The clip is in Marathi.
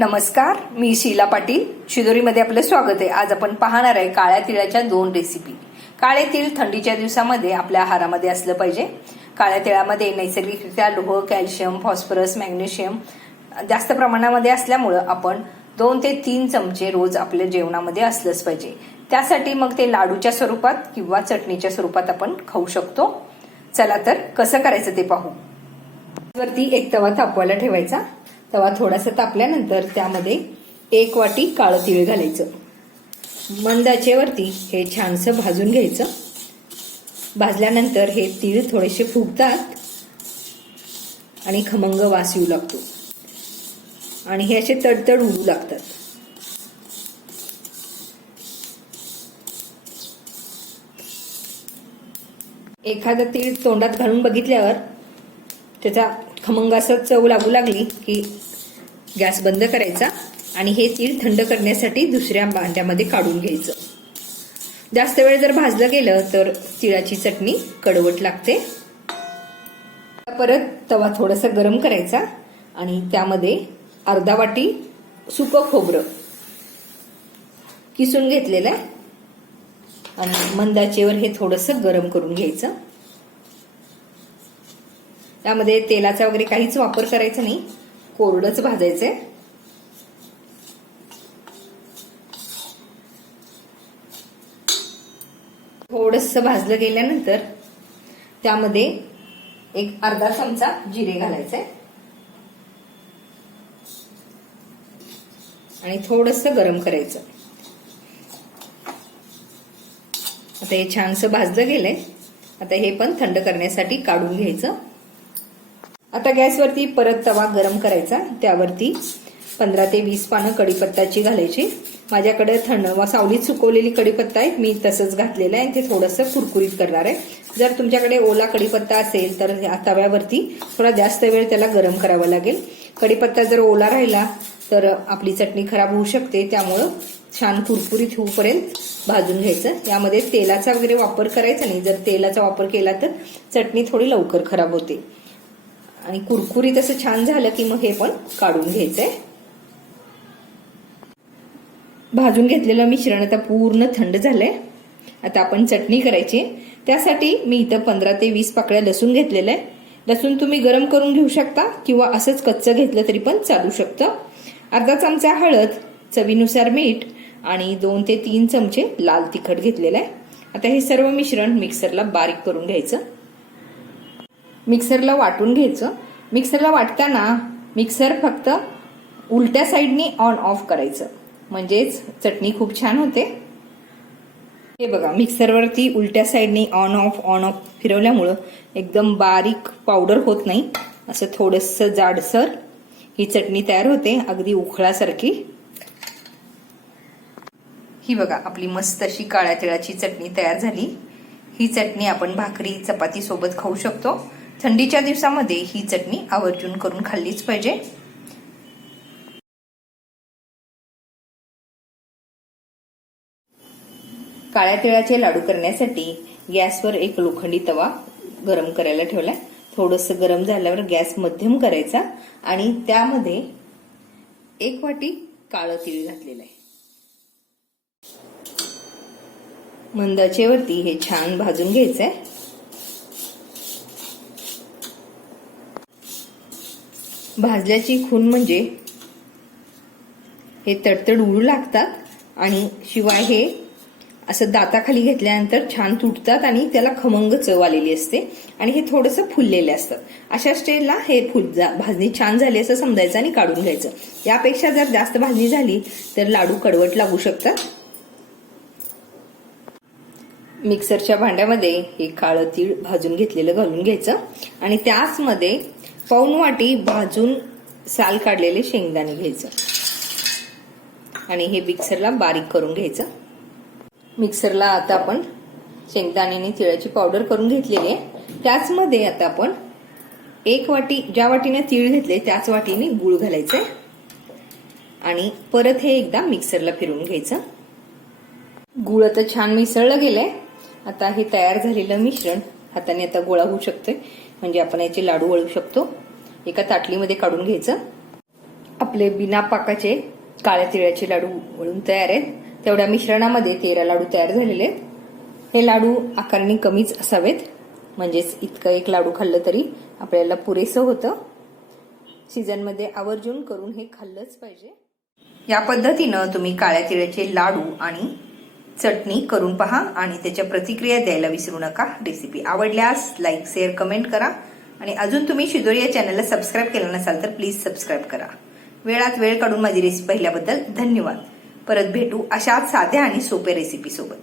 नमस्कार मी शीला पाटील. शिदोरीमध्ये आपलं स्वागत आहे. आज आपण पाहणार आहे काळ्या तिळाच्या दोन रेसिपी काळे तीळ थंडीच्या दिवसामध्ये आपल्या आहारामध्ये असलं पाहिजे. काळ्या तिळामध्ये नैसर्गिकरित्या लोह कॅल्शियम फॉस्फरस मॅग्नेशियम जास्त प्रमाणामध्ये असल्यामुळं आपण दोन ते तीन चमचे रोज आपल्या जेवणामध्ये असलंच पाहिजे. त्यासाठी मग ते लाडूच्या स्वरूपात किंवा चटणीच्या स्वरूपात आपण खाऊ शकतो. चला तर कसं करायचं ते पाहू. वरती एक तवा तापवायला ठेवायचा. तवा थोडासा तापल्यानंतर त्यामध्ये एक वाटी काळं तीळ घालायचं. मंदाचेवरती हे छानसं भाजून घ्यायचं. भाजल्यानंतर हे तीळ थोडेसे फुगतात आणि खमंग वास येऊ लागतो. आणि हे असे तडतड उडू लागतात. एखादं तीळ तोंडात घालून बघितल्यावर त्याचा खमंग असं चव लागू लागली की गॅस बंद करायचा आणि हे तीळ थंड करण्यासाठी दुसऱ्या भांड्यामध्ये काढून घ्यायचं. जास्त वेळ जर भाजलं गेलं तर तिळाची चटणी कडवट लागते. परत तवा थोडासा गरम करायचा आणि त्यामध्ये अर्धा वाटी सुकं खोबरं किसून घेतलेलं आहे. आणि मंदाचेवर हे थोडंसं गरम करून घ्यायचं. त्यामध्ये तेलाचा वगैरे काहीच वापर करायचा नाही. कोरडच भाजायचंय. थोडस भाजलं गेल्यानंतर त्यामध्ये एक अर्धा चमचा जिरे घालायचे आणि थोडस गरम करायचं. आता हे छानसं भाजलं गेलंय. आता हे पण थंड करण्यासाठी काढून घ्यायचं. आता गॅसवरती परत तवा गरम करायचा. त्यावरती पंधरा ते वीस पानं कडीपत्ताची घालायची. माझ्याकडे थंड व सावलीत सुकवलेली कडीपत्ता आहे मी तसंच घातलेलं आहे ते थोडंसं कुरकुरीत करणार आहे. जर तुमच्याकडे ओला कडीपत्ता असेल तर तव्यावरती थोडा जास्त वेळ त्याला गरम करावा लागेल. कडीपत्ता जर ओला राहिला तर आपली चटणी खराब होऊ शकते. त्यामुळं छान कुरकुरीत होऊपर्यंत भाजून घ्यायचं. यामध्ये तेलाचा वगैरे वापर करायचा नाही. जर तेलाचा वापर केला तर चटणी थोडी लवकर खराब होते. आणि कुरकुरीत असं छान झालं की मग हे पण काढून घ्यायचंय भाजून घेतलेलं मिश्रण आता पूर्ण थंड झालंय. आता आपण चटणी करायची. त्यासाठी मी इथं पंधरा ते वीस पाकळ्या लसूण घेतलेलं आहे. लसूण तुम्ही गरम करून घेऊ शकता किंवा असंच कच्चं घेतलं तरी पण चालू शकतं. अर्धा चमचा हळद चवीनुसार मीठ आणि दोन ते तीन चमचे लाल तिखट घेतलेलं आहे. आता हे सर्व मिश्रण मिक्सरला बारीक करून घ्यायचं. मिक्सरला वाटून घ्यायचं. मिक्सरला वाटताना मिक्सर फक्त उलट्या साईडनी ऑन ऑफ करायचं. म्हणजेच चटणी खूप छान होते. हे बघा मिक्सरवरती उलट्या साईडनी ऑन ऑफ ऑन ऑफ फिरवल्यामुळं एकदम बारीक पावडर होत नाही. असं थोडंसं जाडसर ही चटणी तयार होते अगदी उखळासारखी. ही बघा आपली मस्त अशी काळ्या तिळाची चटणी तयार झाली. ही चटणी आपण भाकरी चपाती सोबत खाऊ शकतो. थंडीच्या दिवसामध्ये ही चटणी आवर्जून करून खाल्लीच पाहिजे. काळ्या तिळाचे लाडू करण्यासाठी गॅसवर एक लोखंडी तवा गरम करायला ठेवलाय. थोडस गरम झाल्यावर गॅस मध्यम करायचा आणि त्यामध्ये एक वाटी काळं तीळ घातलेलं आहे. मंदाचेवरती हे छान भाजून घ्यायचंय. भाजल्याची खून म्हणजे हे तडतड उडू लागतात आणि शिवाय हे असं दाताखाली घेतल्यानंतर छान तुटतात आणि त्याला खमंग चव आलेली असते आणि हे थोडंसं फुललेले असतं अशा स्टेजला हे फुल भाजणी छान झाली असं समजायचं आणि काढून घ्यायचं. यापेक्षा जर जास्त भाजणी झाली तर लाडू कडवट लागू शकतात. मिक्सरच्या भांड्यामध्ये हे काळं तीळ भाजून घेतलेलं घालून घ्यायचं आणि त्याचमध्ये पाऊन वाटी भाजून साल काढलेले शेंगदाणे घ्यायचं. आणि हे मिक्सरला बारीक करून घ्यायचं. मिक्सरला आता आपण शेंगदाण्याने तिळाची पावडर करून घेतलेली आहे. त्याचमध्ये आता आपण एक वाटी ज्या वाटीने तीळ घेतले त्याच वाटीने गुळ आहे आणि परत हे एकदा मिक्सरला फिरून घ्यायचं. गुळ आता छान मिसळलं गेलंय. आता हे तयार झालेलं मिश्रण हाताने आता गोळा होऊ शकतोय. म्हणजे आपण याचे लाडू वळू शकतो. एका ताटलीमध्ये काढून घ्यायचं. आपले बिना पाकाचे काळ्या तिळाचे लाडू वळून तयार आहेत. तेवढ्या मिश्रणामध्ये तेरा लाडू तयार झालेले आहेत. हे लाडू आकारणी कमीच असावेत. म्हणजेच इतकं एक लाडू खाल्लं तरी आपल्याला पुरेसं होतं. सीझनमध्ये आवर्जून करून हे खाल्लंच पाहिजे. या पद्धतीनं तुम्ही काळ्या तिळ्याचे लाडू आणि चटणी करून पहा आणि त्याच्या प्रतिक्रिया द्यायला विसरू नका. रेसिपी आवडल्यास लाईक शेअर कमेंट करा. आणि अजून तुम्ही शिदोरी या चॅनलला सबस्क्राईब केलं नसाल तर प्लीज सबस्क्राईब करा. वेळात वेळ काढून माझी रेसिपी पाहिल्याबद्दल धन्यवाद. परत भेटू अशाच साध्या आणि सोप्या रेसिपी सोबत.